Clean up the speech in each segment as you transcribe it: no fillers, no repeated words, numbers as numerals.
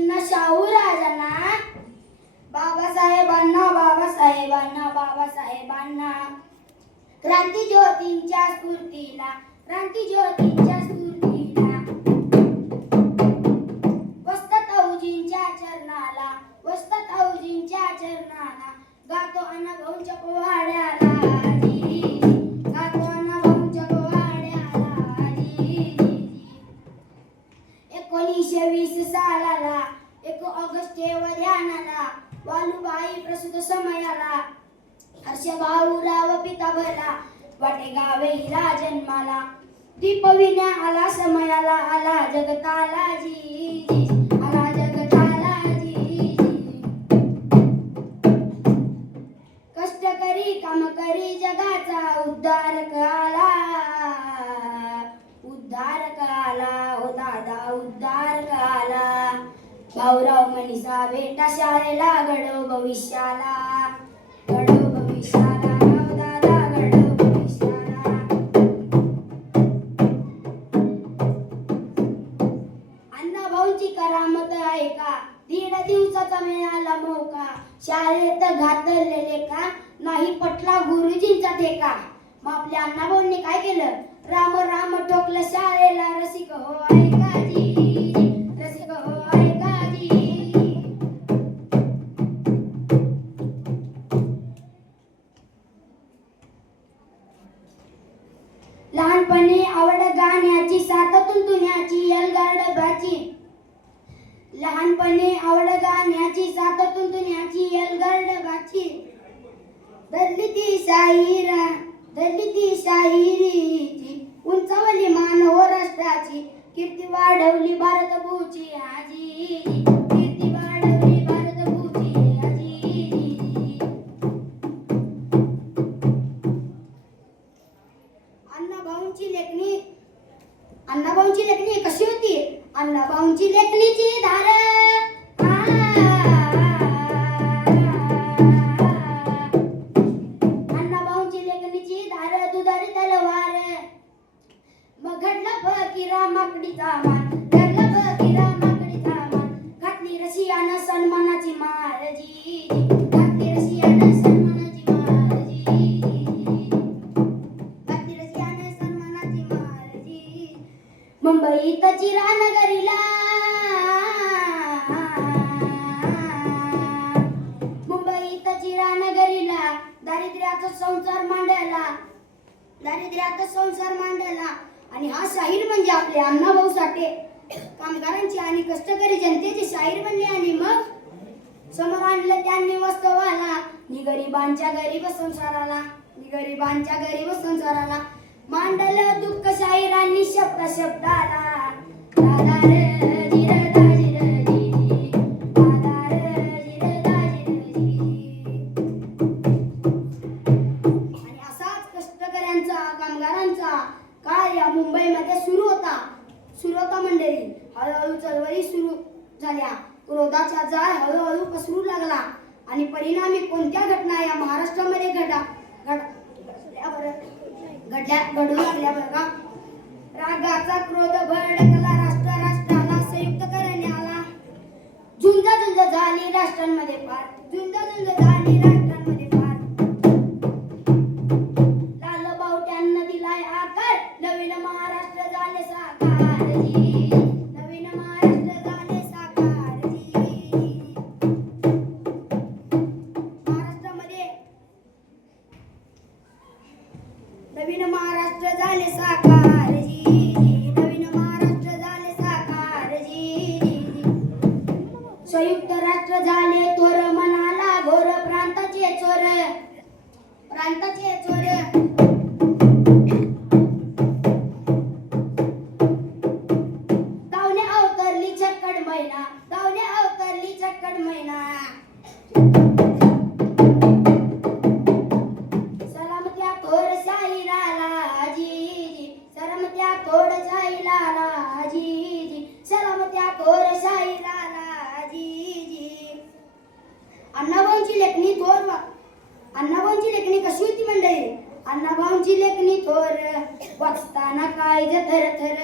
गांधीजींना, शाहू राजांना, बाबासाहेबांना, बाबासाहेबांना, बाबासाहेबांना, क्रांती ज्योतींच्या स्फूर्तीला, क्रांती ज्योतींच्या स्फूर्तीला, वस्ताताऊजींच्या चरणाला, वस्ताताऊजींच्या चरणाला, गातो अण्णाभाऊंच्या पोवाड्याला जी, गातो अण्णाभाऊंच्या पोवाड्याला जी. 1920 सालाला 1 ऑगस्ट ध्यानाला, वालुबाई प्रसूत समयाला, हर्षभाऊराव पिता भला, वाटे गावे हिरा जन्माला, दीपविण्या आला समयाला, आला जगताला जी, आला जगताला जी. कष्टकरी कामकरी जगाचा उद्धारक आला, उद्धारक आला, हो दादा उद्धारक आला. भाऊराव मनीसा भेटा शाळेला, घडव भविष्याला, घडव भविष्याला, हो दादा घडव भविष्याला. अण्णाभाऊंची करामत आहे का, 1.5 दिवसाचा मिळाला मौका, शाळेत घातलेले का नाही पटला गुरुजींचा ठेका. मग आपल्या अण्णाभाऊंनी काय केलं, राम राम ठोकलं शाळेला, रसिक हो ऐका जी, रसिक हो ऐका जी. लहानपणी आवड गाण्याची, सातातून दुनियाची एल्गार डब्याची, लहानपणी आवड गाण्याची, सातातून दुनियाची एल्गार डब्याची. धरली ती शाहिरा, धरली ती शाहिरीची, उंचावली मान हो राष्ट्राची, कीर्ती वाढवली भारतभूची आजी, कीर्ती वाढवली भारतभूची आजी. अण्णाभाऊंची लेखणी, अण्णाभाऊंची लेखणी कशी होती, अण्णाभाऊंची लेखणीची धार, अण्णाभाऊंची लेखणीची धार, दुधारी तलवार. मग घडला फकीरा माकडीचा मान, घडला फकीरा माकडीचा मान, घातली रशियानं सन्मानाची मार जी, घातली रशियानं सन्मानाची मार जी, घातली रशियानं सन्मानाची मार जी. मुंबईत चिरानगरीला, मुंबईत चिरानगरीला, दारिद्र्याचा संसार मांडला, दारिद्र्याचा संसार मांडला. आणि हा शाहीर म्हणजे आपले अण्णाभाऊ साठे, कामगारांची आणि कष्टकरी जनतेचे शाहीर बनले. आणि मग समोर आणलं त्यांनी वास्तवाला, निगरिबांच्या गरीब संसाराला, निगरिबांच्या गरीब संसाराला, मांडलं दुःख शाहिरांनी शब्द शब्दाला. दादा रे जिर दाजी रे जी, दादा रे जिर दाजी रे जी. आणि असाच कष्टकऱ्यांचा, कामगारांचा काळ या मुंबईमध्ये सुरू होता मंडळी. हळूहळू चळवळी सुरू झाल्या, क्रोधाचा जाळ हळूहळू पसरू लागला. आणि परिणामी कोणत्या घटना या महाराष्ट्रामध्ये घडू लागल्या बरं का. रागाचा क्रोध भडकला राष्ट्राला संयुक्त करण्याला, झुंज झाली राष्ट्रांमध्ये फार, झुंज झाली राष्ट्रांमध्ये फार. लालबावट्यांना दिलाय आकार, नवीन महाराष्ट्र झाले साकार जी, नवीन महाराष्ट्र झाले साकार जी. महाराष्ट्रामध्ये नवीन महाराष्ट्र झाले साकार जी, नवीन महाराष्ट्र झाले साकार जी. संयुक्त राष्ट्र झाले थोर, मनाला घोर, प्रांताचे चोर, प्रांताचे चोर. दावणे अवतरली छक्कड मैना, दावणे अवतरली छक्कड मैना. सलामत्या थोर शाहिराला जी, सलामत्या थोर शाहिराला जी, सलामत्या थोर शाहिराला जी. अण्णाभाऊंची लेखणी थोर, अण्णाभाऊंची लेखणी कशी होती मंडळी. अण्णाभाऊंची लेखणी थोर, वाचताना काळीज थरथर,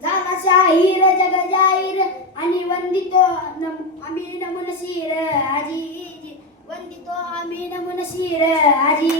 झाला शाहीर जग जाहीर आणि वंदितो आम्ही नमन शिर आजी वंदितो आम्ही नमन शिर आजी